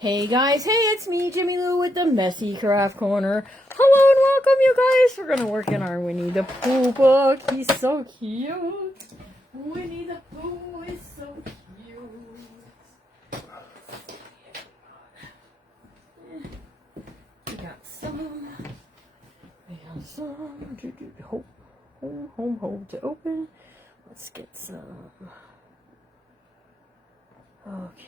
Hey guys, hey, it's me, Jimmy Lou with the Messy Craft Corner. Hello and welcome, you guys. We're gonna work in our Winnie the Pooh book. He's so cute. Winnie the Pooh is so cute. We got some. Home to open. Let's get some. Okay.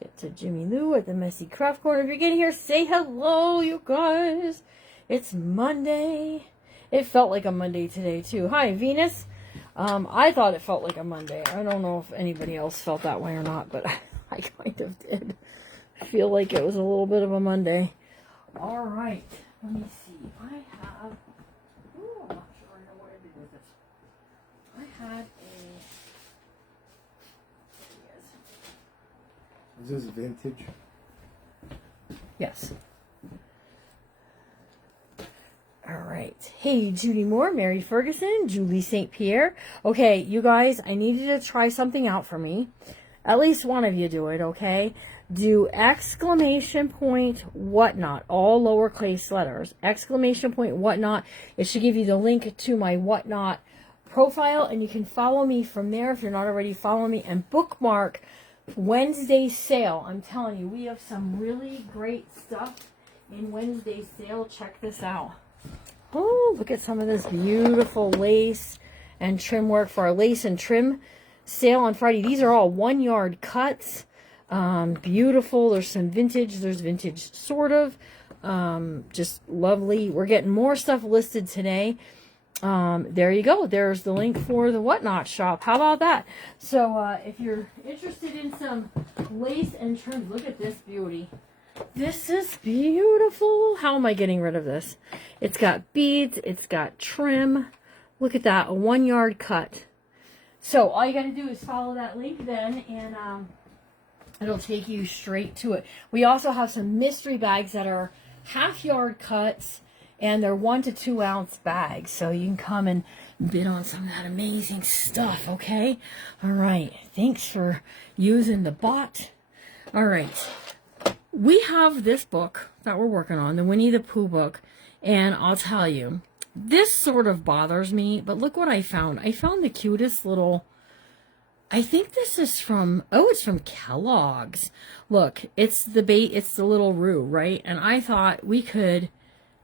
Get to Jimmy Lou at the Messy Craft Corner. If you're getting here, say hello, you guys. It's Monday. It felt like a Monday today, too. Hi, Venus. I thought it felt like a Monday. I don't know if anybody else felt that way or not, but I kind of did. I feel like it was a little bit of a Monday. All right. Let me see. I have... Ooh, I'm not sure I know what I did with this. I had a... Is this vintage? Yes. All right. Hey, Judy Moore, Mary Ferguson, Julie St. Pierre. Okay, you guys, I need you to try something out for me. At least one of you do it, okay? Do exclamation point whatnot, all lowercase letters. Exclamation point whatnot. It should give you the link to my whatnot profile, and you can follow me from there if you're not already following me, and bookmark Wednesday's sale. I'm telling you, we have some really great stuff in Wednesday's sale. Check this out. Oh, look at some of this beautiful lace and trim work for our lace and trim sale on Friday. These are all 1 yard cuts. Beautiful. There's some vintage. There's vintage sort of. Just lovely. We're getting more stuff listed today. There you go. There's the link for the Whatnot shop. How about that? So, if you're interested in some lace and trims, look at this beauty. This is beautiful. How am I getting rid of this? It's got beads. It's got trim. Look at that. A 1 yard cut. So, all you got to do is follow that link then, and, it'll take you straight to it. We also have some mystery bags that are half yard cuts. And they're 1 to 2 ounce bags. So you can come and bid on some of that amazing stuff, okay? All right. Thanks for using the bot. All right. We have this book that we're working on, the Winnie the Pooh book. And I'll tell you, this sort of bothers me. But look what I found. I found the cutest little... I think this is from... Oh, it's from Kellogg's. Look, it's the little Roo, right? And I thought we could...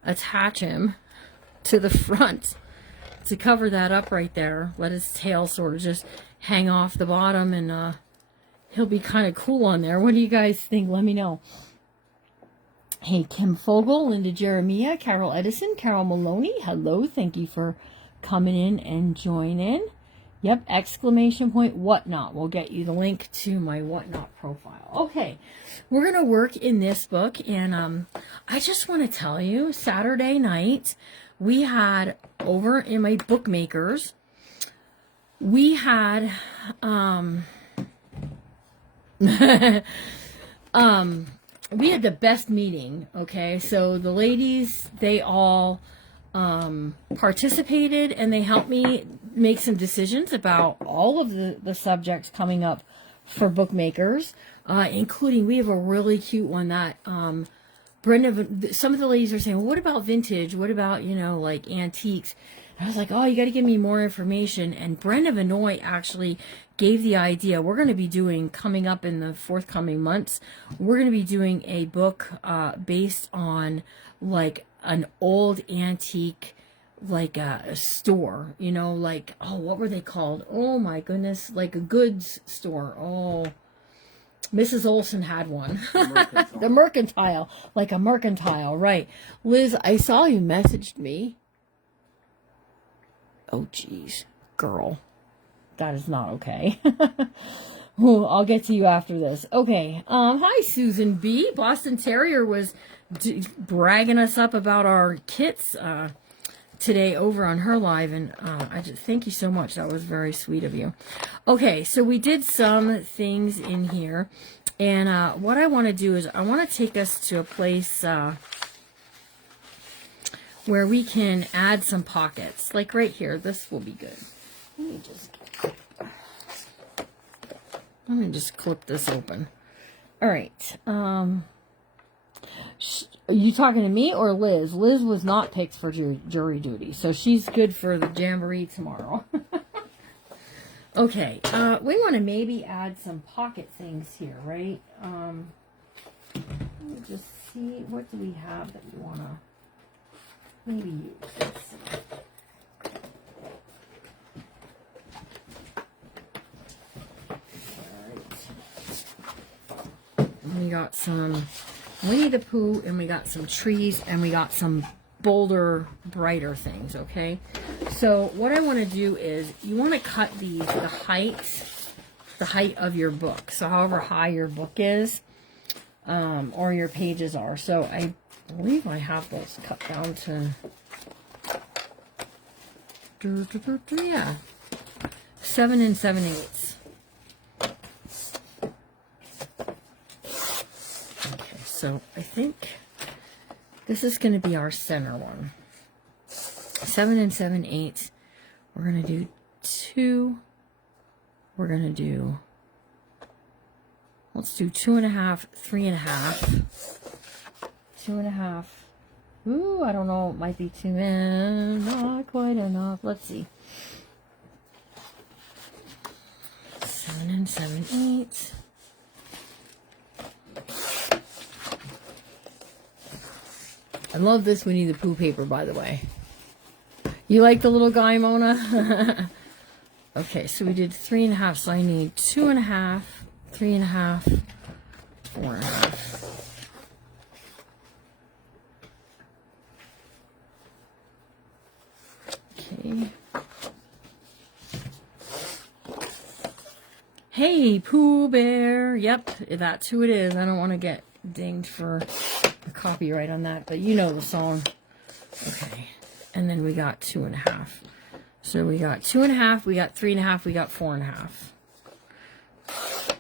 attach him to the front to cover that up right there. Let his tail sort of just hang off the bottom, and he'll be kind of cool on there. What do you guys think? Let me know. Hey, Kim Fogel, Linda Jeremiah, Carol Edison, Carol Maloney. Hello, thank you for coming in and joining. Yep, exclamation point whatnot will get you the link to my whatnot profile. Okay, we're going to work in this book, and I just want to tell you, Saturday night, we had, over in my bookmakers, we had, we had the best meeting, okay? So the ladies, they all participated, and they helped me make some decisions about all of the subjects coming up for bookmakers, including, we have a really cute one that Brenda, some of the ladies are saying, well, what about vintage? What about, like antiques? And I was like, oh, you got to give me more information. And Brenda Vinoy actually gave the idea. We're going to be doing, coming up in the forthcoming months, we're going to be doing a book based on like an old antique, like a store, like, oh, what were they called? Oh my goodness, like a goods store. Oh, Mrs. Olson had one. The mercantile, like a mercantile, right? Liz, I saw you messaged me. Oh, geez, girl, that is not okay. I'll get to you after this. Okay. Hi, Susan B. Boston Terrier was bragging us up about our kits today over on her live, and I just thank you so much. That was very sweet of you. Okay, so we did some things in here, and what I want to do is I want to take us to a place where we can add some pockets, like right here. This will be good. Let me just clip this open. All right. Are you talking to me or Liz? Liz was not picked for jury duty, so she's good for the jamboree tomorrow. Okay, we want to maybe add some pocket things here, right? Let me just see, what do we have that we want to maybe use? Let's see. We got some Winnie the Pooh, and we got some trees, and we got some bolder, brighter things, okay? So what I want to do is, you want to cut these the height of your book. So however high your book is, or your pages are. So I believe I have those cut down to, yeah, 7 7/8. So I think this is going to be our center one. 7 7/8. We're going to do 2. We're going to do, let's do 2.5, 3.5. 2.5. Ooh, I don't know. It might be too in. Not quite enough. Let's see. 7 7/8. I love this Winnie the Pooh paper, by the way. You like the little guy, Mona? Okay, so we did 3.5, so I need 2.5, 3.5, 4.5. Okay. Hey, Pooh Bear. Yep, that's who it is. I don't want to get dinged for the copyright on that, but you know the song. Okay, and then we got 2.5. So we got 2.5, we got 3.5, we got 4.5.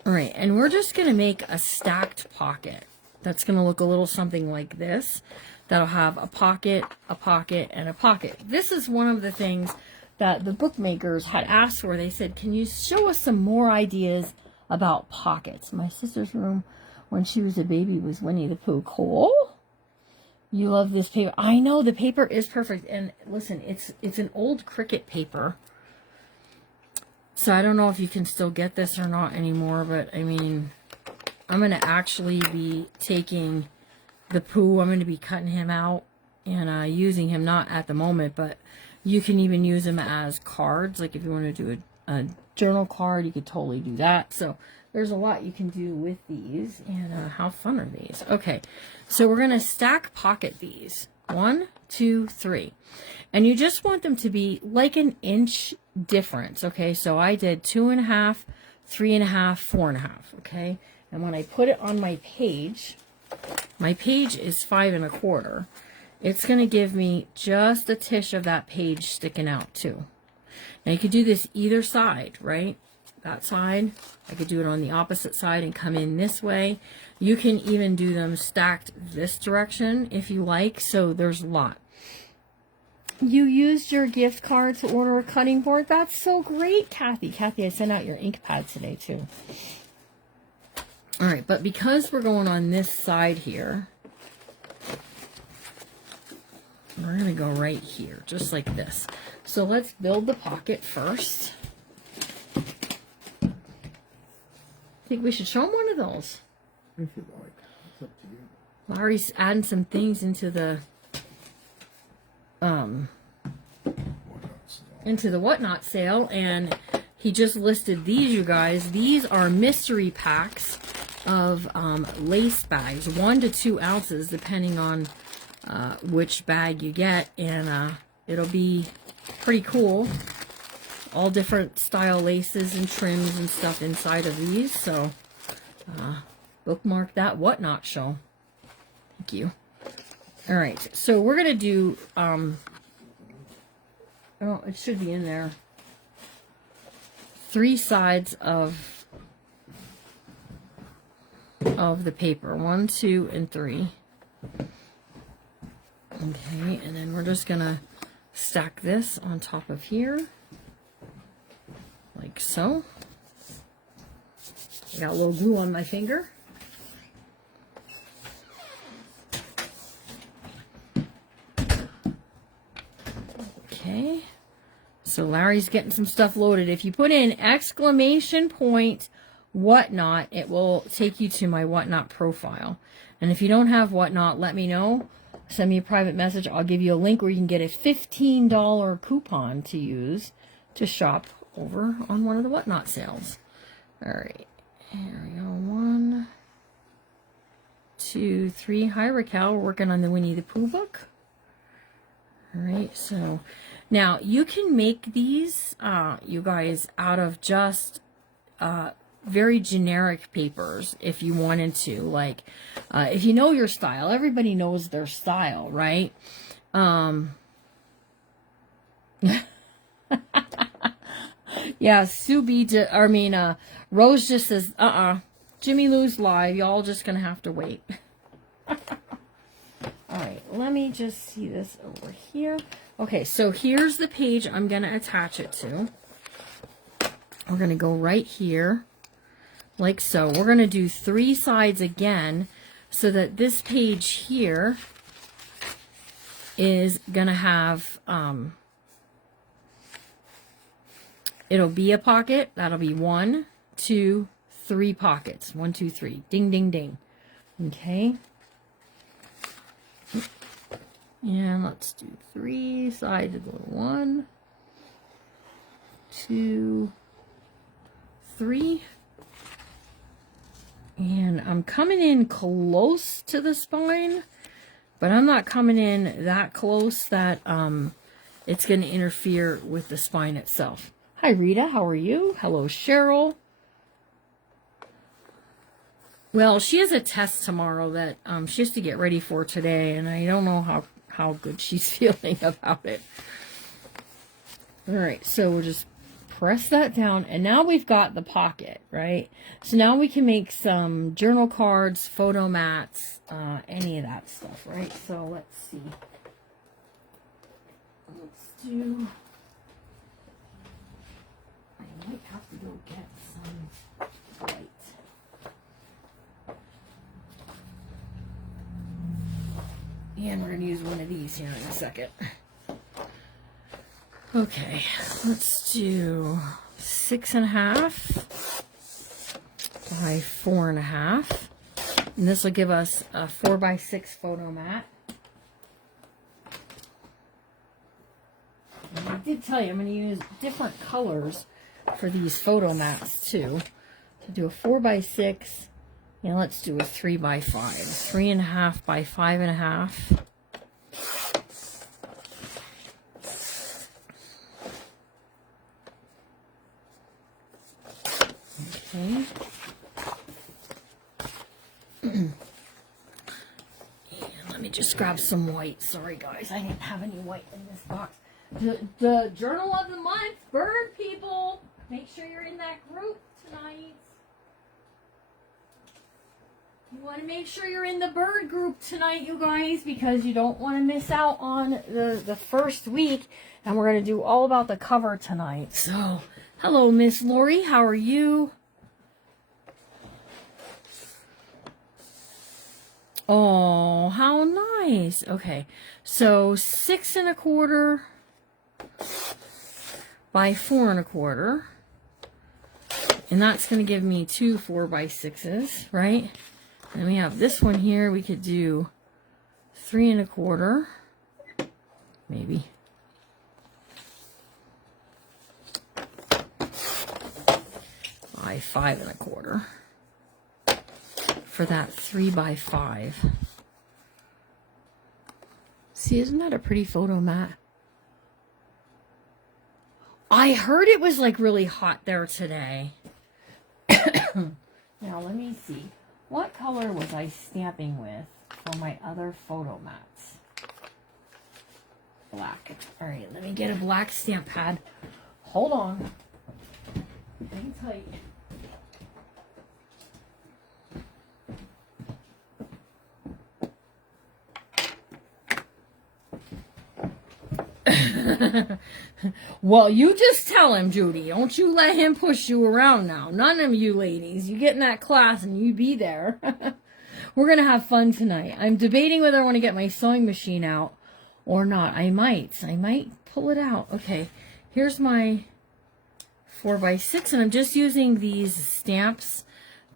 All right, and we're just gonna make a stacked pocket. That's gonna look a little something like this. That'll have a pocket, and a pocket. This is one of the things that the bookmakers had asked for. They said, can you show us some more ideas about pockets? My sister's room when she was a baby was Winnie the Pooh. Cole, you love this paper. I know, the paper is perfect. And listen, it's an old Cricut paper. So I don't know if you can still get this or not anymore, but I mean, I'm going to actually be taking the Pooh, I'm going to be cutting him out and using him, not at the moment, but you can even use them as cards. Like if you want to do a journal card, you could totally do that. So there's a lot you can do with these. And how fun are these? Okay, so we're going to stack pocket these. 1, 2, 3. And you just want them to be like an inch difference. Okay, so I did 2.5, 3.5, 4.5. Okay, and when I put it on my page is 5 1/4. It's going to give me just a tish of that page sticking out too. Now you could do this either side, right? That side. I could do it on the opposite side and come in this way. You can even do them stacked this direction if you like. So there's a lot. You used your gift card to order a cutting board. That's so great, Kathy. Kathy, I sent out your ink pad today too. All right, but because we're going on this side here, we're going to go right here, just like this. So let's build the pocket first. I think we should show them one of those. If you like. It's up to you. Larry's adding some things into the whatnot sale, and he just listed these, you guys. These are mystery packs of lace bags, 1 to 2 ounces, depending on which bag you get, and it'll be pretty cool. All different style laces and trims and stuff inside of these. So bookmark that whatnot show. Thank you. All right, so we're gonna do oh, it should be in there, 3 sides of the paper, 1, 2, and 3. Okay, and then we're just gonna stack this on top of here, like so. I got a little glue on my finger. Okay. So Larry's getting some stuff loaded. If you put in exclamation point whatnot, it will take you to my whatnot profile. And if you don't have whatnot, let me know. Send me a private message. I'll give you a link where you can get a $15 coupon to use to shop over on one of the whatnot sales. All right. Here we go. 1, 2, 3. Hi, Raquel. We're working on the Winnie the Pooh book. All right. So now you can make these, you guys, out of just very generic papers if you wanted to. Like, if you know your style, everybody knows their style, right? Yeah, Rose just says, Jimmy Lou's live. Y'all just gonna have to wait. All right, let me just see this over here. Okay, so here's the page I'm gonna attach it to. We're gonna go right here, like so. We're gonna do 3 sides again, so that this page here is gonna have, it'll be a pocket. That'll be 1, 2, 3 pockets. 1, 2, 3. Ding, ding, ding. Okay. And let's do 3 sides of the 1, 2, 3. And I'm coming in close to the spine, but I'm not coming in that close that it's going to interfere with the spine itself. Hi, Rita. How are you? Hello, Cheryl. Well, she has a test tomorrow that she has to get ready for today, and I don't know how good she's feeling about it. All right, so we'll just press that down, and now we've got the pocket, right? So now we can make some journal cards, photo mats, any of that stuff, right? So let's see. Let's do... I might have to go get some white. And we're going to use one of these here in a second. Okay, let's do 6.5 by 4.5. And this will give us a 4x6 photo mat. And I did tell you I'm going to use different colors for these photo mats too. To do a 4x6, and let's do a 3x5. 3.5 by 5.5. Okay. And let me just grab some white. Sorry guys, I didn't have any white in this box. The Journal of the Month, bird people, make sure you're in that group tonight. You want to make sure you're in the bird group tonight, you guys, because you don't want to miss out on the first week. And we're going to do all about the cover tonight. So, hello, Miss Lori. How are you? Oh, how nice. Okay, so 6.25 by 4.25. And that's going to give me 2 4x6s, right? And we have this one here. We could do 3.25, maybe. By 5.25 for that 3x5. See, isn't that a pretty photo mat? I heard it was like really hot there today. Now let me see. What color was I stamping with for my other photo mats? Black. All right, let me get a black stamp pad. Hold on. Hang tight. Well, you just tell him, Judy. Don't you let him push you around now. None of you ladies. You get in that class and you be there. We're going to have fun tonight. I'm debating whether I want to get my sewing machine out or not. I might pull it out. Okay, here's my 4x6, and I'm just using these stamps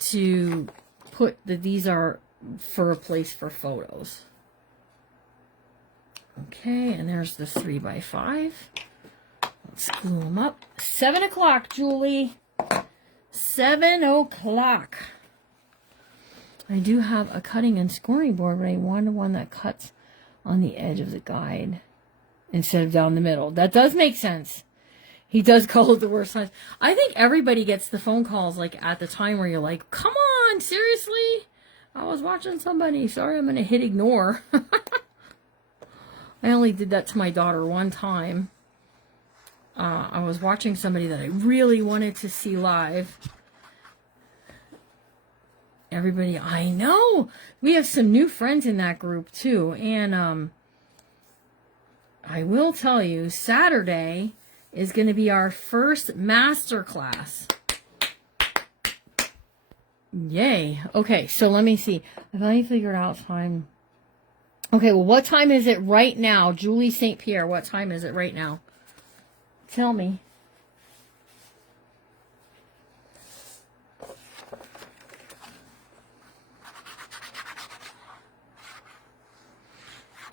to put these are for a place for photos. Okay, and there's the 3x5. Let's glue them up. 7 o'clock, Julie. 7 o'clock. I do have a cutting and scoring board, but I want one that cuts on the edge of the guide instead of down the middle. That does make sense. He does call it the worst size. I think everybody gets the phone calls like at the time where you're like, come on, seriously? I was watching somebody. Sorry, I'm going to hit ignore. I only did that to my daughter one time. I was watching somebody that I really wanted to see live. Everybody, I know. We have some new friends in that group too. And I will tell you, Saturday is going to be our first master class. Yay. Okay, so let me see. I've only figured out time. Okay, well, what time is it right now? Julie St. Pierre, what time is it right now? Tell me.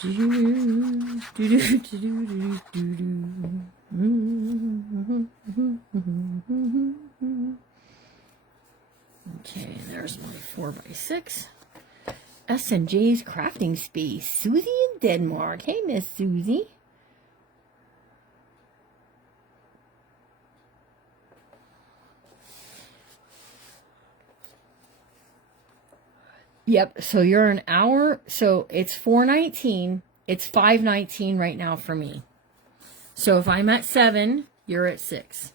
Okay, there's my 4x6. S&J's Crafting Space. Susie in Denmark. Hey, Miss Susie. Yep, so you're an hour. So it's 4:19. It's 5:19 right now for me. So if I'm at 7, you're at 6.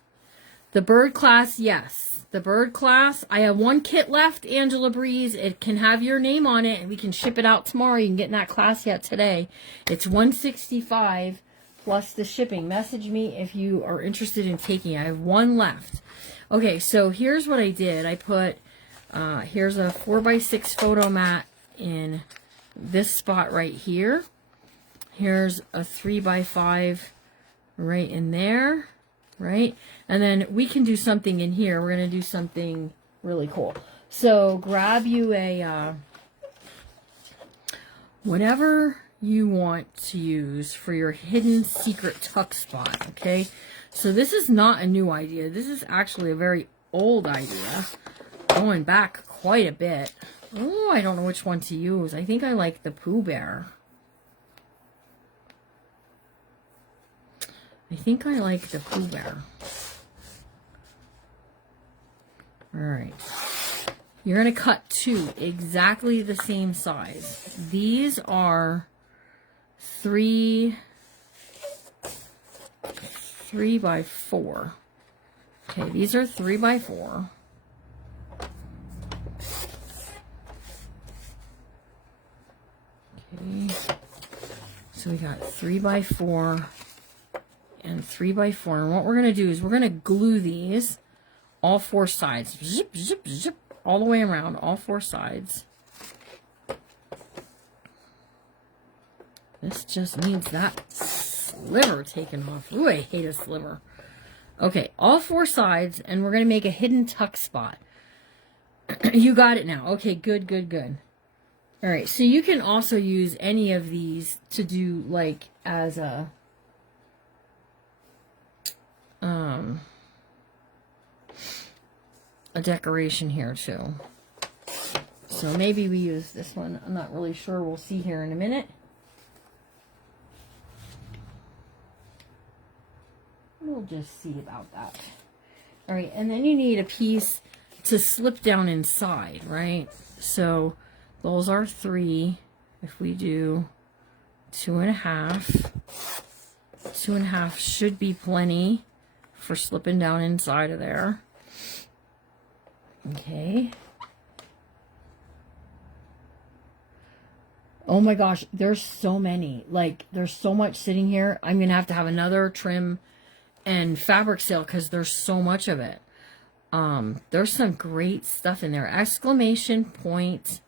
The bird class, yes. The bird class, I have one kit left, Angela Breeze. It can have your name on it, and we can ship it out tomorrow. You can get in that class yet today. It's $165 plus the shipping. Message me if you are interested in taking it. I have one left. Okay, so here's what I did. I put, here's a 4x6 photo mat in this spot right here. Here's a 3x5 right in there. Right? And then we can do something in here. We're going to do something really cool. So grab you a, whatever you want to use for your hidden secret tuck spot. Okay? So this is not a new idea. This is actually a very old idea. Going back quite a bit. Oh, I don't know which one to use. I think I like the Pooh Bear. I think I like the Pooh Bear. Alright. You're going to cut 2 exactly the same size. These are 3 by 4. Okay, these are 3 by 4. Okay. So we got 3 by 4. And 3 by 4. And what we're going to do is we're going to glue these all 4 sides. Zip, zip, zip. All the way around. All 4 sides. This just needs that sliver taken off. Ooh, I hate a sliver. Okay, all 4 sides. And we're going to make a hidden tuck spot. You got it now. Okay, good, good, good. Alright, so you can also use any of these to do like as a decoration here too. So maybe we use this one. I'm not really sure. We'll see here in a minute. We'll just see about that. All right, and then you need a piece to slip down inside, right? So those are 3. If we do 2.5, 2.5 should be plenty for slipping down inside of there. Okay. Oh my gosh, there's so many. Like, there's so much sitting here. I'm going to have another trim and fabric sale because there's so much of it. There's some great stuff in there. Exclamation point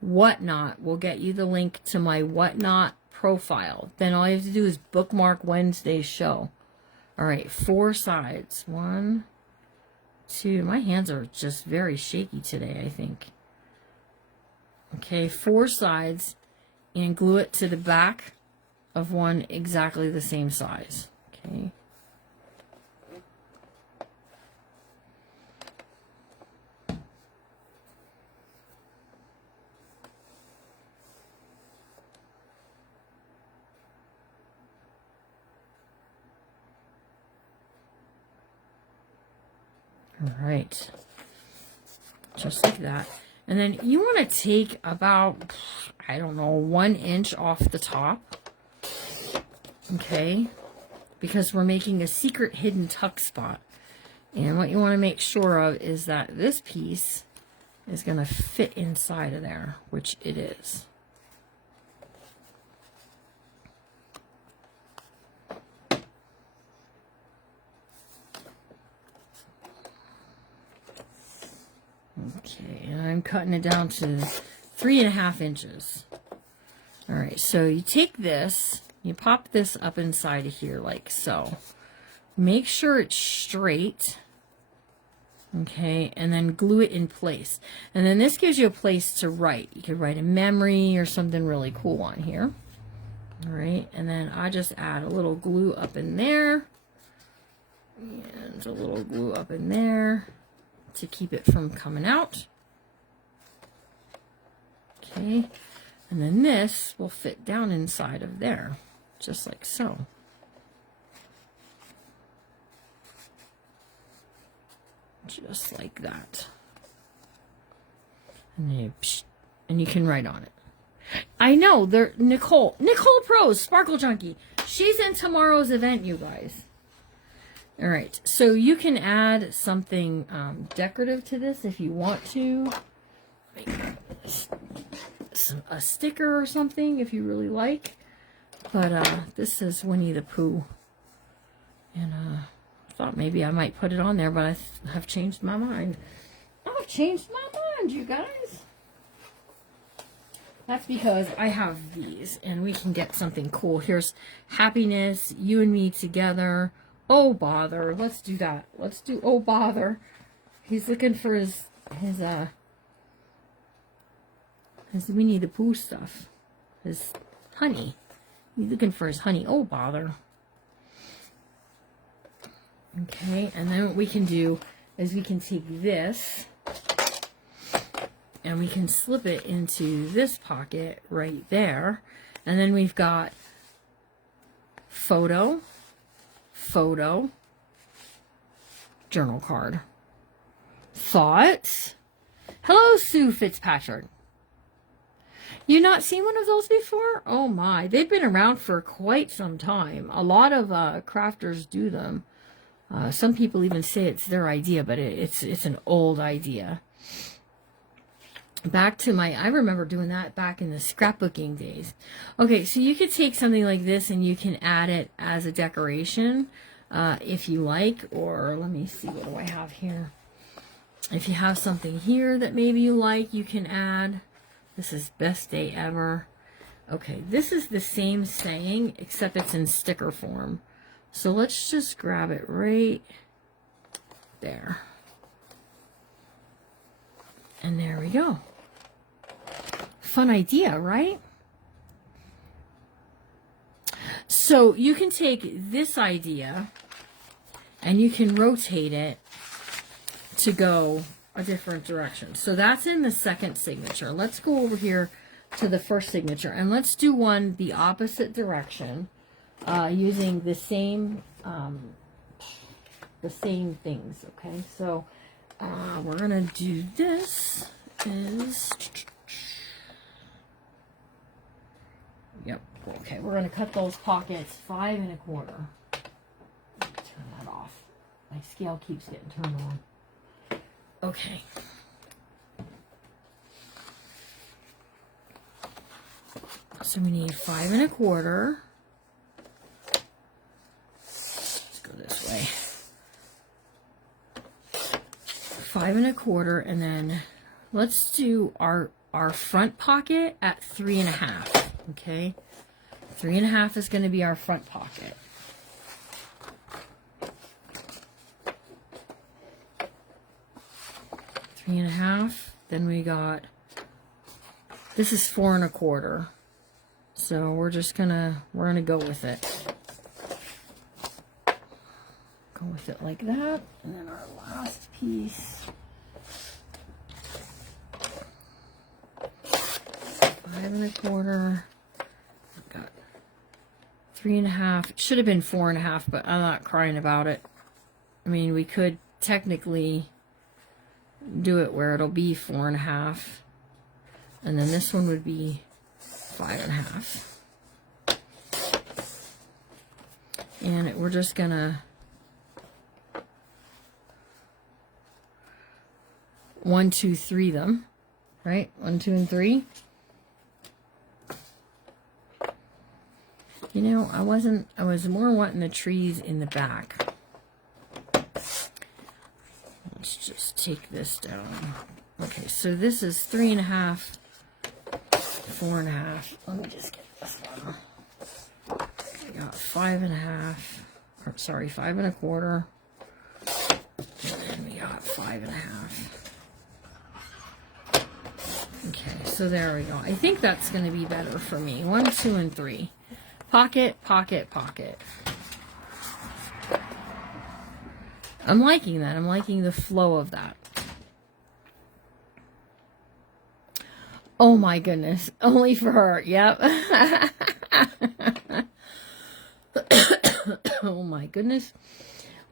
Whatnot will get you the link to my Whatnot profile. Then all you have to do is bookmark Wednesday's show. All right, 4 sides. 1, 2. My hands are just very shaky today, I think. Okay, 4 sides, and glue it to the back of one exactly the same size. Okay. All right, just like that. And then you want to take about, I don't know, 1 inch off the top, okay, because we're making a secret hidden tuck spot. And what you want to make sure of is that this piece is going to fit inside of there, which it is. Okay, and I'm cutting it down to 3.5 inches. All right, so you take this, you pop this up inside of here like so. Make sure it's straight, okay, and then glue it in place. And then this gives you a place to write. You could write a memory or something really cool on here. All right, and then I just add a little glue up in there, and a little glue up in there to keep it from coming out. Okay, and then this will fit down inside of there, just like so. Just like that. And you can write on it. I know, they're Nicole Prose, Sparkle Junkie. She's in tomorrow's event, you guys. All right, so you can add something decorative to this if you want to. Make a sticker or something if you really like. But this is Winnie the Pooh. And I thought maybe I might put it on there, but I have changed my mind. I've changed my mind, you guys. That's because I have these, and we can get something cool. Here's happiness, you and me together. Oh, bother. Let's do that. Let's do oh, bother. He's looking for his Winnie the Pooh stuff. His honey. He's looking for his honey. Oh, bother. Okay, and then what we can do is we can take this and we can slip it into this pocket right there. And then we've got photo, journal card, thoughts. Hello, Sue Fitzpatrick. You not seen one of those before? Oh my, they've been around for quite some time. A lot of crafters do them. Some people even say it's their idea, but it's an old idea. Back to I remember doing that back in the scrapbooking days. Okay, so you could take something like this and you can add it as a decoration if you like, or let me see, what do I have here? If you have something here that maybe you like, you can add. This is best day ever. Okay, this is the same saying, except it's in sticker form. So let's just grab it right there. And there we go. Fun idea, right? So you can take this idea and you can rotate it to go a different direction. So that's in the second signature. Let's go over here to the first signature and let's do one the opposite direction using the same things. Okay, so we're gonna do this is okay, we're gonna cut those pockets 5 1/4. Turn that off. My scale keeps getting turned on. Okay. So we need 5 1/4. Let's go this way. 5 1/4, and then let's do our front pocket at 3 1/2. Okay, 3.5 is going to be our front pocket. Three and a half. Then we got, this is 4 1/4. So we're gonna go with it. Go with it like that. And then our last piece. 5 1/4. I've got 3.5. It should have been 4.5, but I'm not crying about it. I mean, we could technically do it where it'll be 4.5. And then this one would be 5.5. And we're just gonna 1, 2, 3 them, right? 1, 2, and 3. You know, I was more wanting the trees in the back. Let's just take this down. Okay, so this is 3.5, 4.5. Let me just get this one. I got 5.5, or sorry, 5 1/4. And then we got 5.5. Okay, so there we go. I think that's going to be better for me. 1, 2, and 3. Pocket, pocket, pocket. I'm liking that. I'm liking the flow of that. Oh my goodness. Only for her. Yep. Oh my goodness.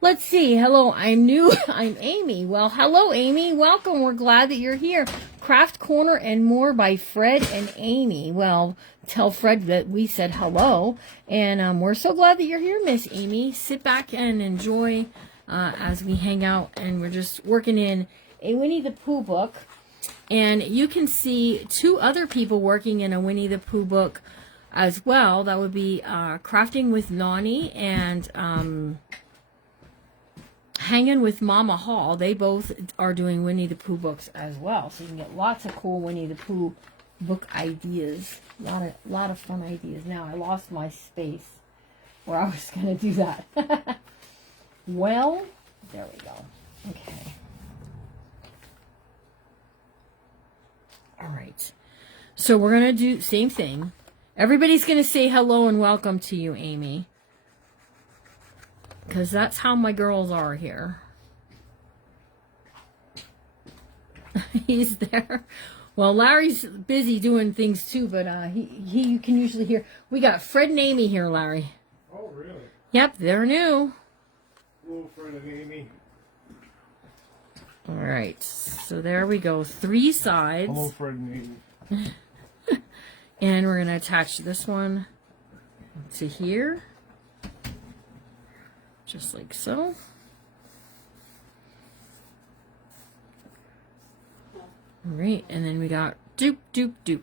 Let's see. Hello, I'm Amy. Well, hello, Amy. Welcome. We're glad that you're here. Craft Corner and More by Fred and Amy. Well, tell Fred that we said hello. And we're so glad that you're here, Miss Amy. Sit back and enjoy as we hang out. And we're just working in a Winnie the Pooh book. And you can see 2 other people working in a Winnie the Pooh book as well. That would be Crafting with Nani and Hanging with Mama Hall. They both are doing Winnie the Pooh books as well. So you can get lots of cool Winnie the Pooh book ideas. A lot of fun ideas. Now I lost my space where I was going to do that. Well, there we go. Okay. All right. So we're going to do same thing. Everybody's going to say hello and welcome to you, Amy. Because that's how my girls are here. He's there. Well, Larry's busy doing things too, but he you can usually hear. We got Fred and Amy here, Larry. Oh, really? Yep, they're new. Hello, Fred and Amy. All right, so there we go. 3 sides. Hello, Fred and Amy. And we're going to attach this one to here. Just like so. All right, and then we got doop, doop, doop.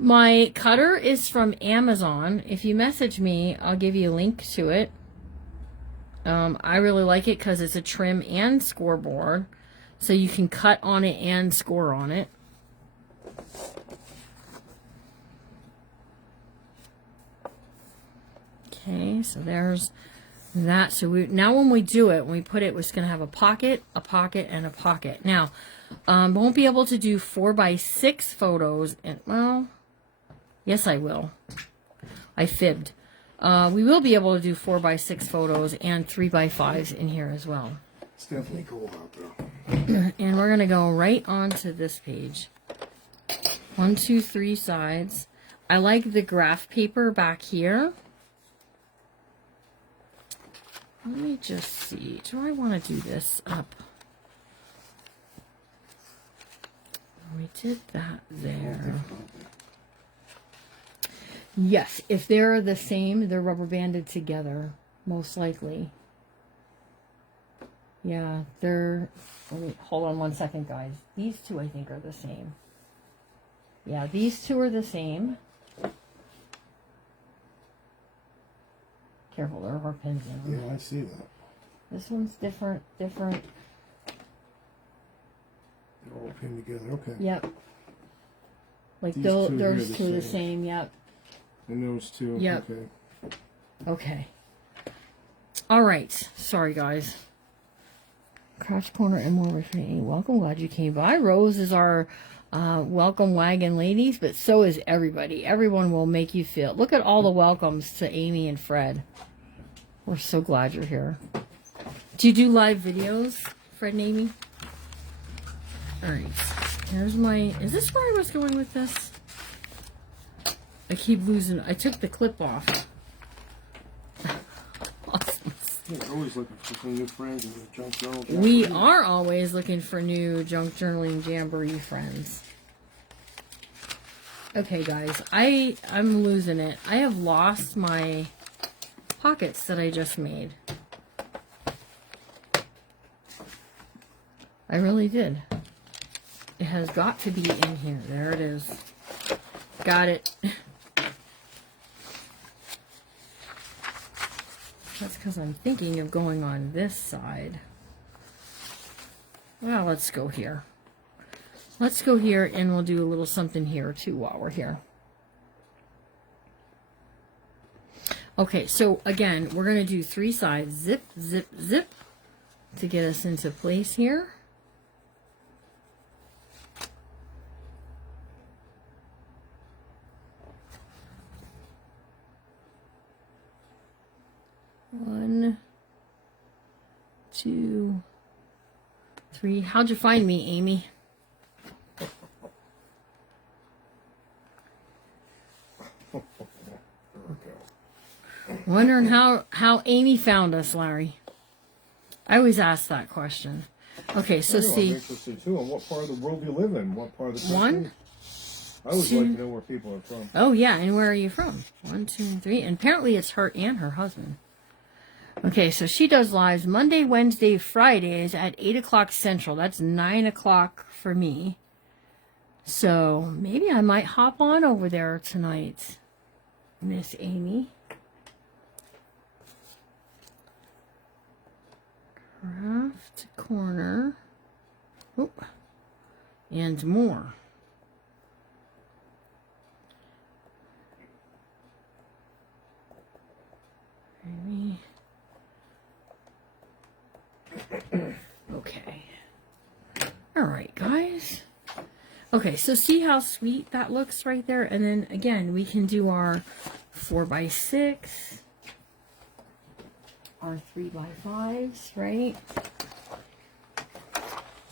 My cutter is from Amazon. If you message me, I'll give you a link to it. I really like it because it's a trim and scoreboard. So you can cut on it and score on it. Okay, so there's that. So now when we do it, when we put it, we're going to have a pocket, and a pocket. Now, won't be able to do 4x6 photos. And well, yes, I will. I fibbed. We will be able to do 4x6 photos and 3x5s in here as well. It's definitely cold out there. And we're going to go right onto this page. 1, 2, 3 sides. I like the graph paper back here. Let me just see. Do I want to do this up? We did that there. Yes, if they're the same, they're rubber banded together, most likely. Yeah, they're... hold on one second, guys. These 2, I think, are the same. Yeah, these 2 are the same. Careful, there are pins in them. Yeah, I see that. This one's different. They're all pinned together. Okay. Yep. Like These those, two here there's are the two the same. same. Yep. And those two. Yep. Okay. Okay. All right. Sorry, guys. Craft Corner and more with me. Welcome. Glad you came by. Rose is our welcome wagon ladies, but so is everybody. Everyone will make you feel. Look at all the welcomes to Amy and Fred. We're so glad you're here. Do you do live videos, Fred and Amy? All right. Here's my... Is this where I was going with this? I keep losing... I took the clip off. Awesome. We're always looking for some new friends in the junk journal. We are always looking for new junk journaling jamboree friends. Okay, guys. I'm losing it. I have lost my pockets that I just made. I really did. It has got to be in here. There it is. Got it. That's because I'm thinking of going on this side. Well, let's go here. Let's go here and we'll do a little something here too while we're here. Okay, so again, we're going to do 3 sides. Zip, zip, zip to get us into place here. One, 2, 3. How'd you find me, Amy? Wondering how Amy found us, Larry. I always ask that question. Okay, so see. I'm interested too on what part of the world you live in. What part of the country? 1, I always 2. like to know where people are from. Oh yeah, and where are you from? 1, 2, 3. And apparently it's her and her husband. Okay, so she does lives Monday, Wednesday, Fridays at 8 o'clock Central. That's 9 o'clock for me. So maybe I might hop on over there tonight, Miss Amy. Craft Corner. Oop. And more. Maybe. Okay. All right, guys. Okay, so see how sweet that looks right there? And then, again, we can do our 4x6, our 3x5s, right?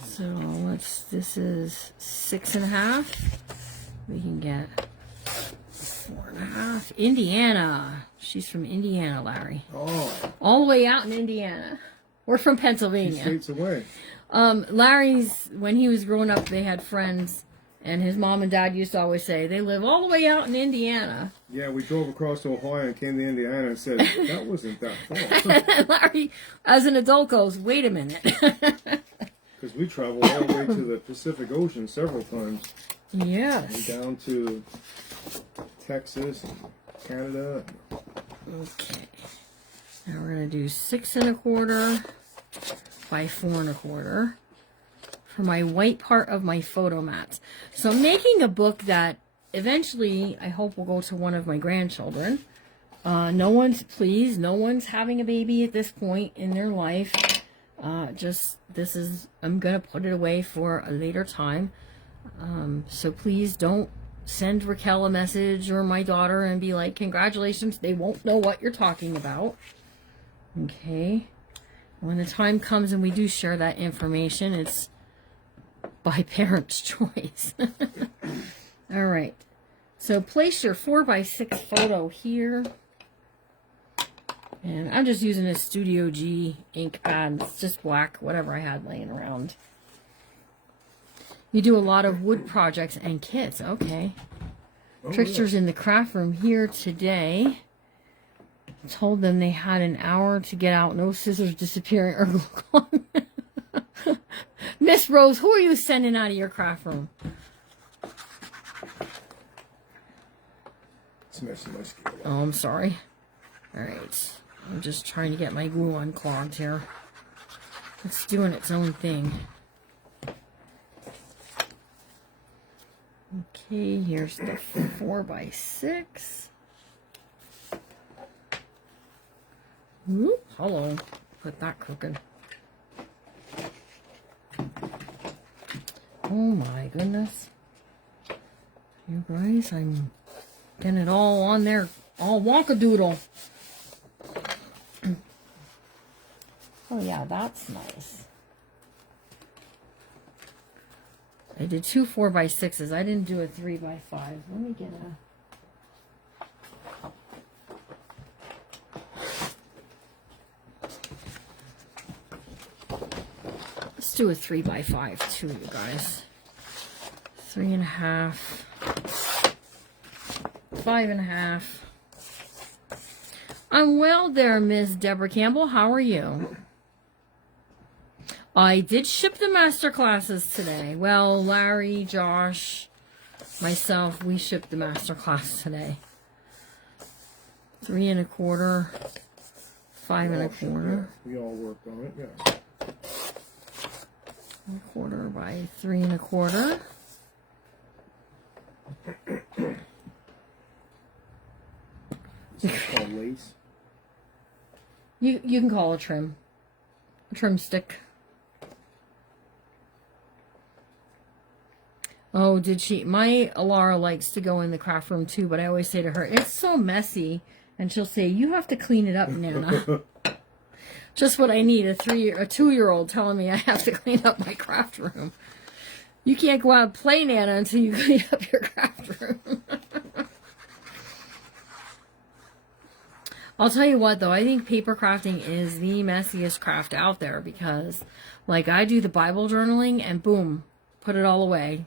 So, this is 6.5. We can get 4.5. Indiana. She's from Indiana, Larry. Oh. All the way out in Indiana. We're from Pennsylvania. 2 states away. Larry's, when he was growing up, they had friends, and his mom and dad used to always say, they live all the way out in Indiana. Yeah, we drove across to Ohio and came to Indiana and said, that wasn't that far. Larry, as an adult, goes, wait a minute. Because we traveled all the way to the Pacific Ocean several times. Yes. And down to Texas and Canada. Okay. Now we're going to do 6.25 by 4.25 for my white part of my photo mats. So I'm making a book that eventually I hope will go to one of my grandchildren. No one's having a baby at this point in their life. I'm going to put it away for a later time. So please don't send Raquel a message or my daughter and be like, congratulations. They won't know what you're talking about. Okay. When the time comes and we do share that information, it's by parents' choice. All right. So place your 4x6 photo here. And I'm just using a Studio G ink pad. It's just black, whatever I had laying around. You do a lot of wood projects and kits. Okay. Oh, Tricksters yeah. in the craft room here today. Told them they had an hour to get out. No scissors disappearing or gone. Miss Rose, who are you sending out of your craft room? It's messing my scale up. Oh, I'm sorry. All right. I'm just trying to get my glue unclogged here. It's doing its own thing. Okay, here's the 4x6. Whoop, hello. Put that crooked. Oh my goodness. You guys, I'm getting it all on there. All wonkadoodle. Oh yeah, that's nice. I did 2 4x6s. I didn't do a 3x5. Let me get a... Let's do a 3x5 too, you guys. 3.5. 5.5. I'm well there, Miss Deborah Campbell. How are you? I did ship the master classes today. Well, Larry, Josh, myself, we shipped the master class today. 3.25, 5.25. We all worked on it, yeah. 1/4 by 3.25. Is it called lace? You can call it a trim stick. Oh, did she? My Alara likes to go in the craft room too, but I always say to her, it's so messy. And she'll say, you have to clean it up, Nana. Just what I need, a 2-year-old telling me I have to clean up my craft room. You can't go out and play, Nana, until you clean up your craft room. I'll tell you what, though, I think paper crafting is the messiest craft out there because, like, I do the Bible journaling and boom, put it all away.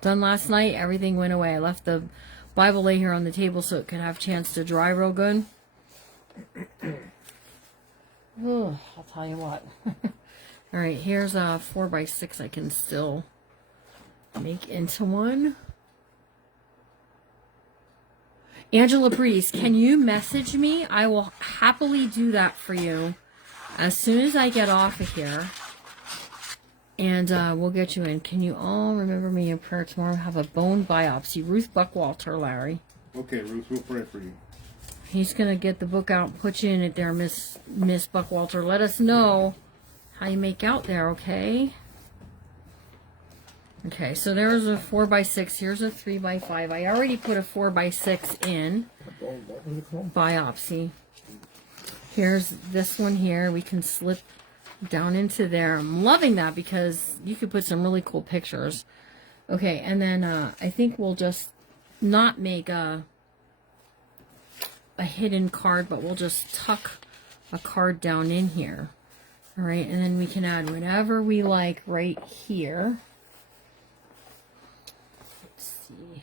Done last night, everything went away. I left the Bible lay here on the table so it could have a chance to dry real good. Oh, I'll tell you what. All right, here's a 4x6 I can still make into one. Angela Breeze, can you message me? I will happily do that for you as soon as I get off of here. And we'll get you in. Can you all remember me in prayer tomorrow? Have a bone biopsy. Ruth Buckwalter, Larry. Okay, Ruth, we'll pray for you. He's going to get the book out and put you in it there, Miss Buckwalter. Let us know how you make out there, okay? Okay, so there's a 4x6. Here's a 3x5. I already put a 4x6 in. What was it called? Biopsy. Here's this one here. We can slip down into there. I'm loving that because you could put some really cool pictures. Okay, and then I think we'll just not make a hidden card, but we'll just tuck a card down in here. All right, and then we can add whatever we like right here. Let's see.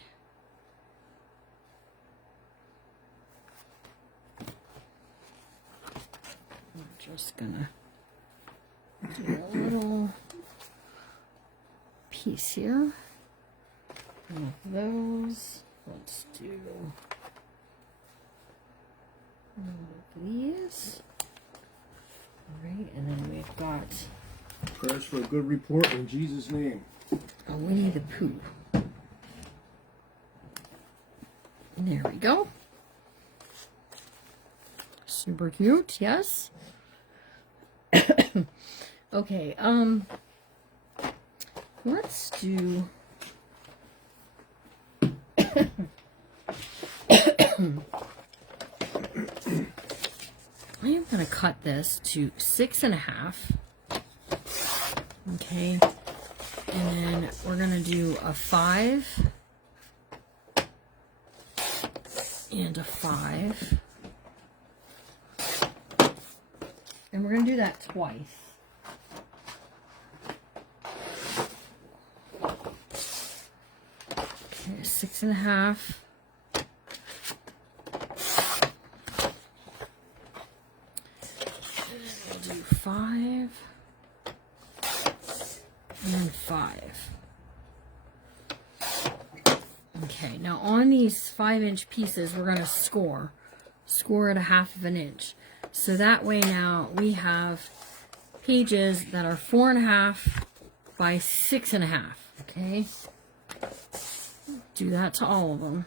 I'm just gonna do a little piece here. One of those. Let's do one of these. Alright, and then we've got Prayers for a good report in Jesus' name. a Winnie the Pooh. There we go. Super cute, yes. Okay, let's do I am going to cut this to 6.5. Okay, and then we're going to do a 5 and a 5. And we're going to do that twice. Okay, 6.5. We'll do 5 and 5. Okay, now on these 5-inch pieces, we're going to score at 1/2 inch. So that way now we have pages that are 4.5 by 6.5. Okay. do that to all of them.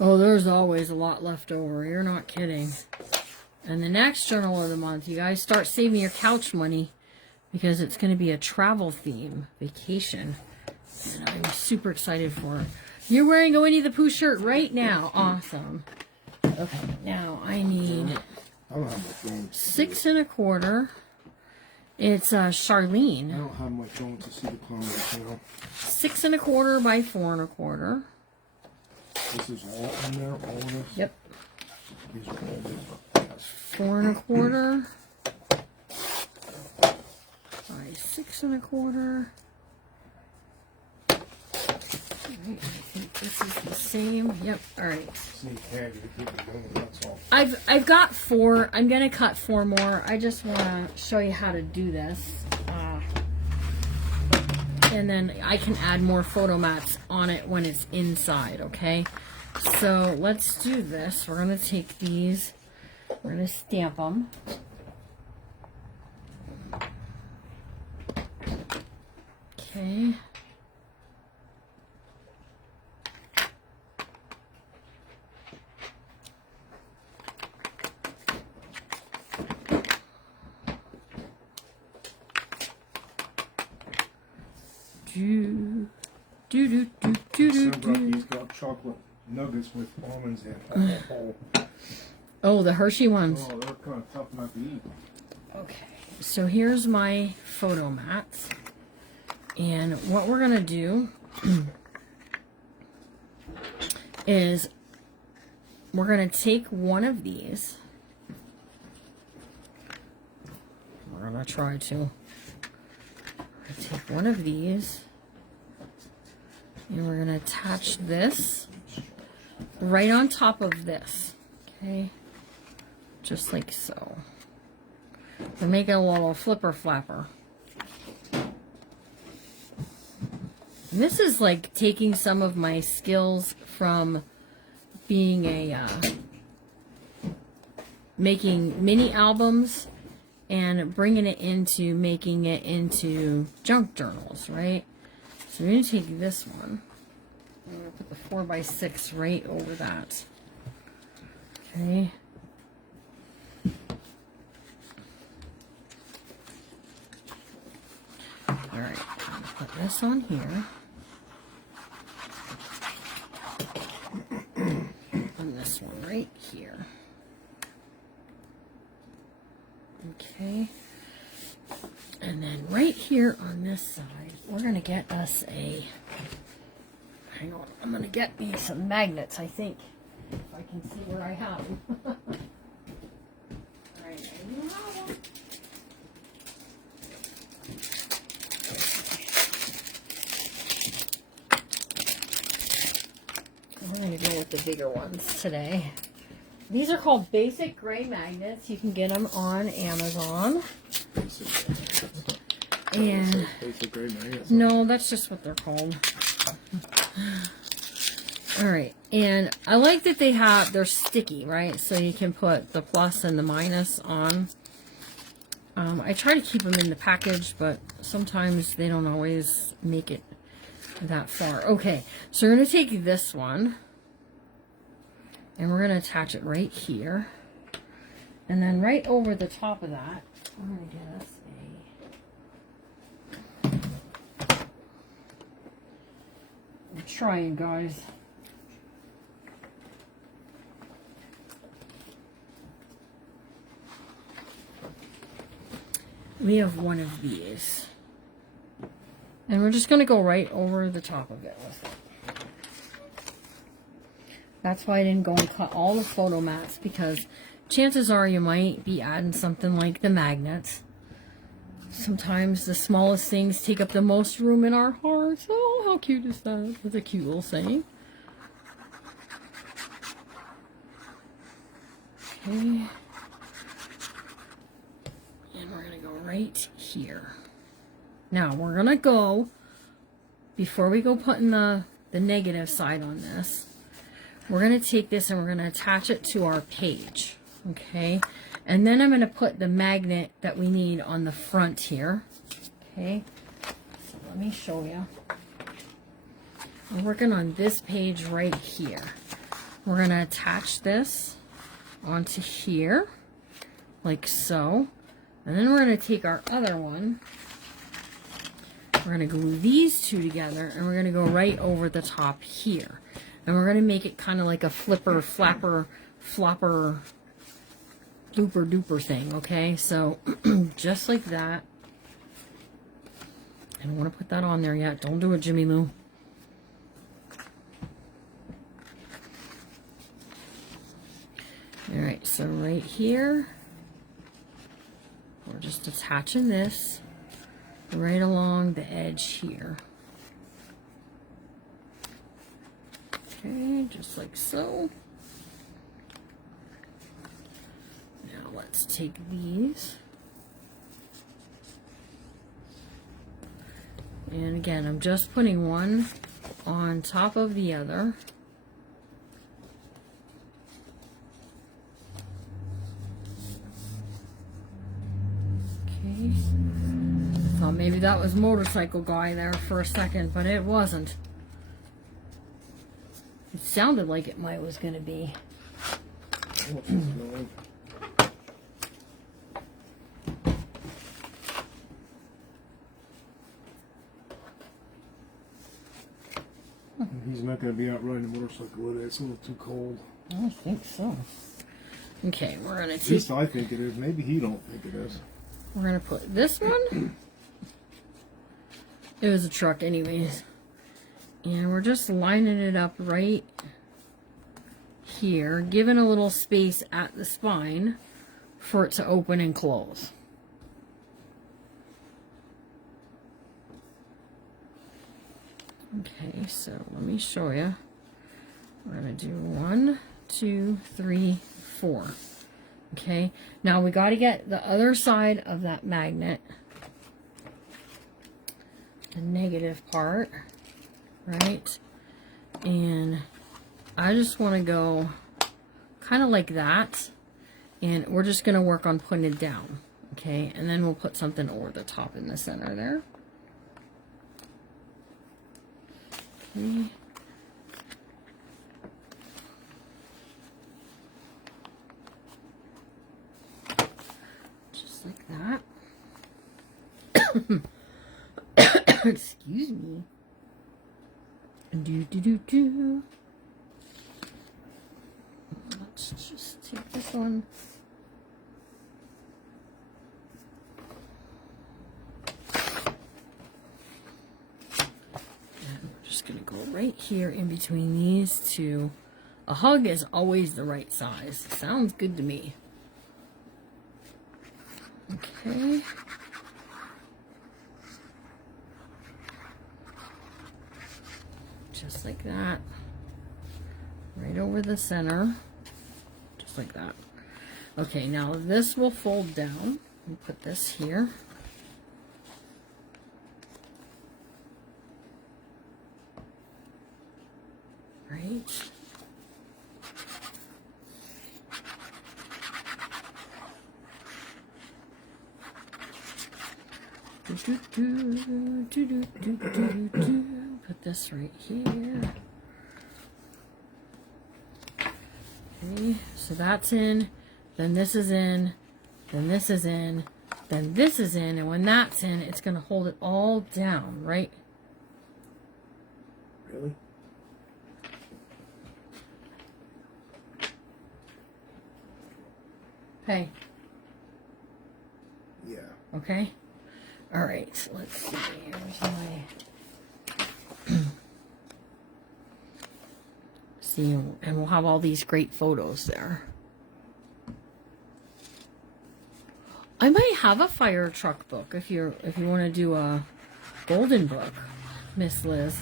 Oh, there's always a lot left over. You're not kidding. And the next journal of the month, you guys start saving your couch money because it's going to be a travel theme, vacation. And I'm super excited for it. You're wearing a Winnie the Pooh shirt right now. Awesome. Okay, now I need 6 1/4. It's Charlene. I don't have much going to see the comments now. 6 1/4 by 4 1/4. This is all in there, all of this? Yep. These are all different. 4 1/4 by 6 1/4. Alright, I think this is the same. Yep, alright. I've got 4. I'm gonna cut 4 more. I just wanna show you how to do this. And then I can add more photo mats on it when it's inside, okay? So let's do this. We're gonna take these, we're gonna stamp them. Okay. He's got chocolate nuggets with almonds in. Oh, the Hershey ones. Oh, they're kind of tough not to eat. Okay, so here's my photo mats. And what we're going to do is we're going to take one of these. We're going to try to. Take one of these. And we're going to attach this right on top of this. Okay? Just like so. We're making a little flipper flapper. And this is like taking some of my skills from being a making mini albums and bringing it into making it into junk journals, right? So we're going to take this one. I'm going to put the 4x6 right over that. Okay. Alright, I'm going to put this on here. And this one right here. Okay. And then right here on this side, we're going to get us a, hang on, I'm going to get me some magnets, I think, if I can see where I have them. Alright, I do have them. I'm going to go with the bigger ones today. These are called basic gray magnets. You can get them on Amazon. And no, that's just what they're called. Alright, and I like that they're sticky, right? So you can put the plus and the minus on. I try to keep them in the package, but sometimes they don't always make it that far. Okay, so we're going to take this one. And we're going to attach it right here. And then right over the top of that, I'm going to get us I'm trying, guys. We have one of these. And we're just going to go right over the top of it with it. That's why I didn't go and cut all the photo mats, because chances are you might be adding something like the magnets. Sometimes the smallest things take up the most room in our hearts. Oh, how cute is that? That's a cute little saying. Okay. And we're going to go right here. Now, we're going to go, before we go putting the negative side on this, we're going to take this and we're going to attach it to our page. Okay. And then I'm going to put the magnet that we need on the front here. Okay. So let me show you. We're working on this page right here. We're going to attach this onto here, like so. And then we're going to take our other one. We're going to glue these two together, and we're going to go right over the top here. And we're going to make it kind of like a flipper, flapper, flopper, looper duper thing, okay? So, just like that. I don't want to put that on there yet. Don't do it, Jimmy Lou. Alright, so right here, we're just attaching this right along the edge here. Okay, just like so. Now let's take these. And again, I'm just putting one on top of the other. Okay. I thought maybe that was motorcycle guy there for a second, but it wasn't. It sounded like it might was going to be. He's not going to be out riding a motorcycle with it. It's a little too cold. I don't think so. Okay, we're going to At least I think it is. Maybe he don't think it is. We're going to put this one. It was a truck anyways. And we're just lining it up right here, giving a little space at the spine for it to open and close. Okay, so let me show you. We're going to do 1, 2, 3, 4. Okay, now we got to get the other side of that magnet, the negative part, right? And I just want to go kind of like that, and we're just going to work on putting it down, okay? And then we'll put something over the top in the center there. Okay. Just like that. Excuse me. Do. Let's just take this one. Just gonna go right here in between these two. A hug is always the right size. Sounds good to me. Okay. Just like that. Right over the center. Just like that. Okay, now this will fold down. We'll put this here. Right. Put this right here. Okay, so that's in, then this is in, then this is in, then this is in, and when that's in, it's going to hold it all down, right? Really? Hey. Yeah. Okay. All right. Let's see. Here's my. See, and we'll have all these great photos there. I might have a fire truck book if you want to do a golden book, Miss Liz.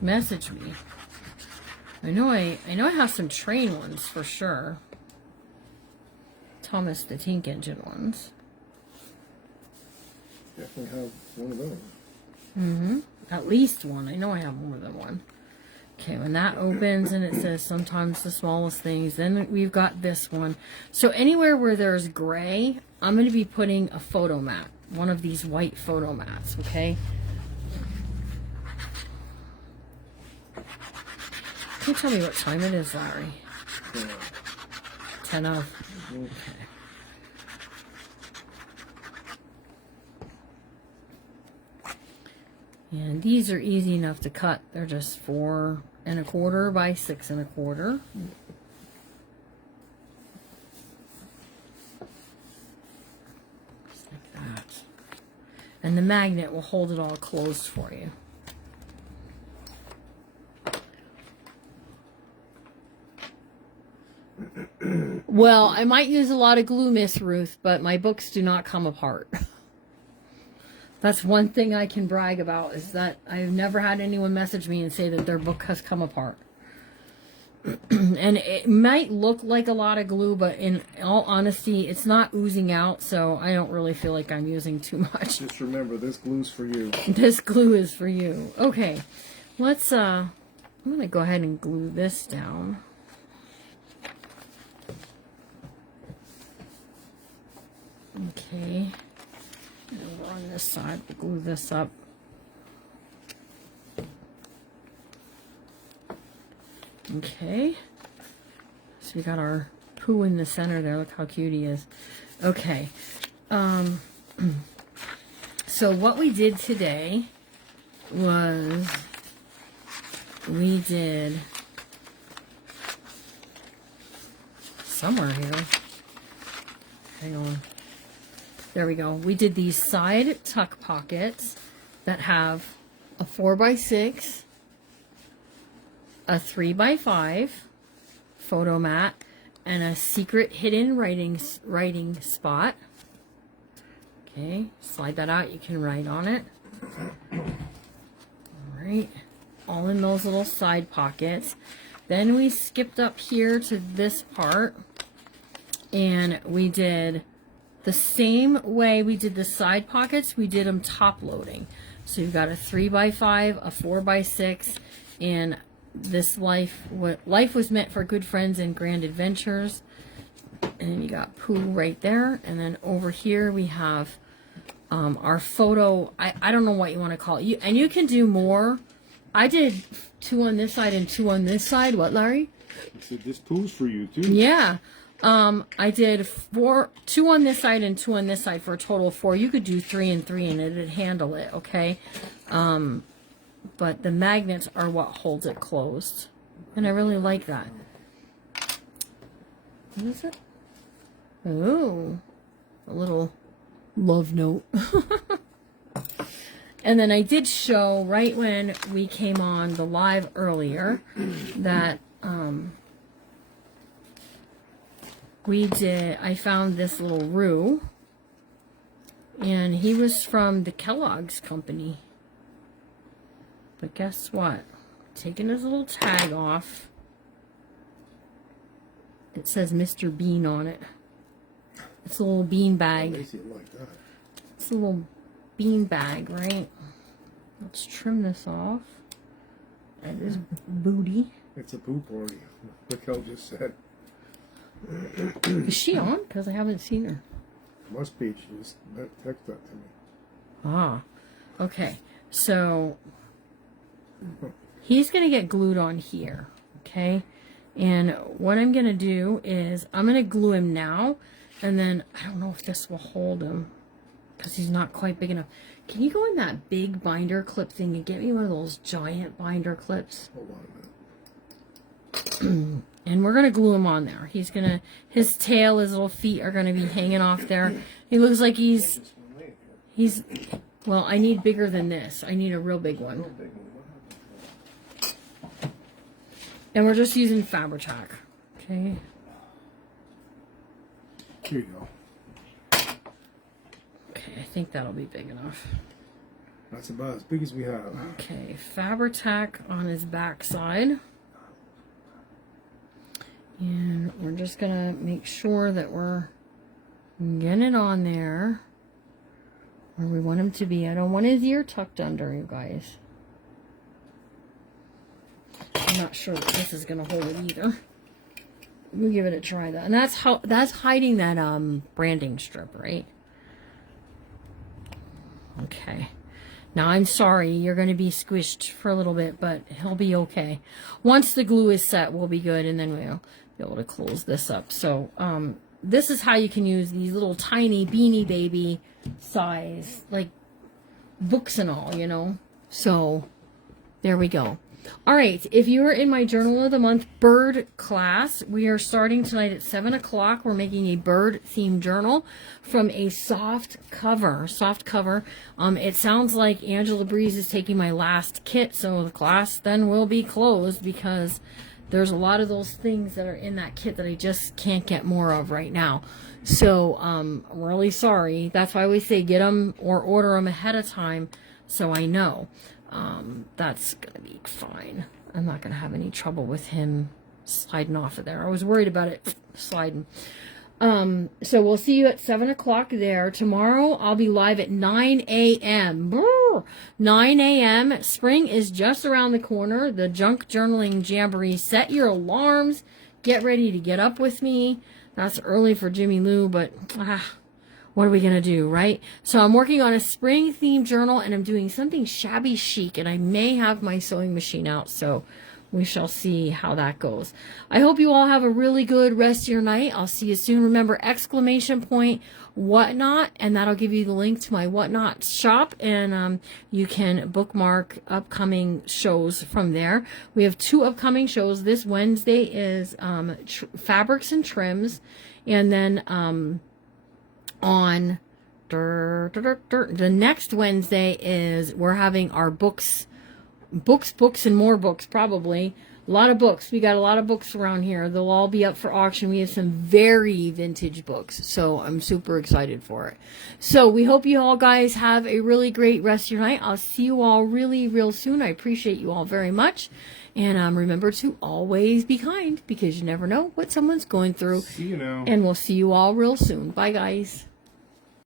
Message me. I know I have some train ones for sure. Thomas the Tank Engine ones. Definitely have one of those. Mm-hmm. At least one. I know I have more than one. Okay, when that opens and it says sometimes the smallest things, then we've got this one. So anywhere where there's gray, I'm going to be putting a photo mat, one of these white photo mats, okay? Can you tell me what time it is, Larry? 10 of. Okay. And these are easy enough to cut. They're just 4 1/4 by 6 1/4. Just like that. And the magnet will hold it all closed for you. Well, I might use a lot of glue, Miss Ruth, but my books do not come apart. That's one thing I can brag about, is that I've never had anyone message me and say that their book has come apart. And it might look like a lot of glue, but in all honesty, it's not oozing out, so I don't really feel like I'm using too much. Just remember, this glue's for you. This glue is for you. Okay, let's, I'm going to go ahead and glue this down. Okay. And over on this side, we'll glue this up. Okay. So we got our pooh in the center there. Look how cute he is. Okay. So what we did today was we did somewhere here. Hang on. There we go. We did these side tuck pockets that have a 4x6, a 3x5 photo mat, and a secret hidden writing spot. Okay, slide that out. You can write on it. All right, all in those little side pockets. Then we skipped up here to this part, and we did the same way we did the side pockets, we did them top loading. So you've got a 3x5, a 4x6, and this life was meant for good friends and grand adventures. And then you got pooh right there. And then over here we have our photo. I don't know what you want to call it. And you can do more. I did 2 on this side and 2 on this side. What, Larry? I said this pooh's for you too. Yeah. I did 2 on this side and 2 on this side for a total of 4. You could do 3 and 3 and it'd handle it, okay? But the magnets are what holds it closed. And I really like that. What is it? Oh, a little love note. And then I did show right when we came on the live earlier that, I found this little Roo, and he was from the Kellogg's company. But guess what? Taking his little tag off, it says Mr. Bean on it. It's a little bean bag. They see it like that. It's a little bean bag, right? Let's trim this off. That is booty. It's a poo party. Raquel just said. Is she on? Because I haven't seen her. Must be. She just texted that to me. Ah, okay. So he's going to get glued on here, okay? And what I'm going to do is I'm going to glue him now, and then I don't know if this will hold him because he's not quite big enough. Can you go in that big binder clip thing and get me one of those giant binder clips? Hold on a minute. And we're going to glue him on there. He's going to, his tail, his little feet are going to be hanging off there. He looks like he's, well, I need bigger than this. I need a real big one. And we're just using Fabri-Tac. Okay. Here you go. Okay, I think that'll be big enough. That's about as big as we have. Okay, Fabri-Tac on his back side. And we're just going to make sure that we're getting it on there where we want him to be. I don't want his ear tucked under, you guys. not sure that this is going to hold it either. We'll give it a try though. And that's hiding that branding strip, right? Okay. Now I'm sorry, you're going to be squished for a little bit, but he'll be okay. Once the glue is set, we'll be good, and then we'll be able to close this up. So this is how you can use these little tiny Beanie Baby size, like books and all, you know. So there we go. All right, if you are in my Journal of the Month bird class, we are starting tonight at 7 o'clock. We're making a bird-themed journal from a soft cover. It sounds like Angela Breeze is taking my last kit, so the class then will be closed because there's a lot of those things that are in that kit that I just can't get more of right now. So I'm really sorry. That's why we say get them or order them ahead of time so I know. That's gonna be fine. I'm not gonna have any trouble with him sliding off of there. I was worried about it sliding. So we'll see you at 7 o'clock there. Tomorrow I'll be live at 9 a.m. 9 a.m. Spring is just around the corner. The Junk Journaling Jamboree. Set your alarms. Get ready to get up with me. That's early for Jimmy Lou, but what are we going to do, right? So I'm working on a spring-themed journal, and I'm doing something shabby chic, and I may have my sewing machine out, so we shall see how that goes. I hope you all have a really good rest of your night. I'll see you soon. Remember, ! Whatnot, and that'll give you the link to my Whatnot shop, and you can bookmark upcoming shows from there. We have 2 upcoming shows. This Wednesday is Fabrics and Trims, and then on the next Wednesday is we're having our books and more books, probably. A lot of books. We got a lot of books around here. They'll all be up for auction. We have some very vintage books, so I'm super excited for it. So we hope you all guys have a really great rest of your night. I'll see you all really real soon. I appreciate you all very much. And remember to always be kind, because you never know what someone's going through. See you now. And we'll see you all real soon. Bye, guys.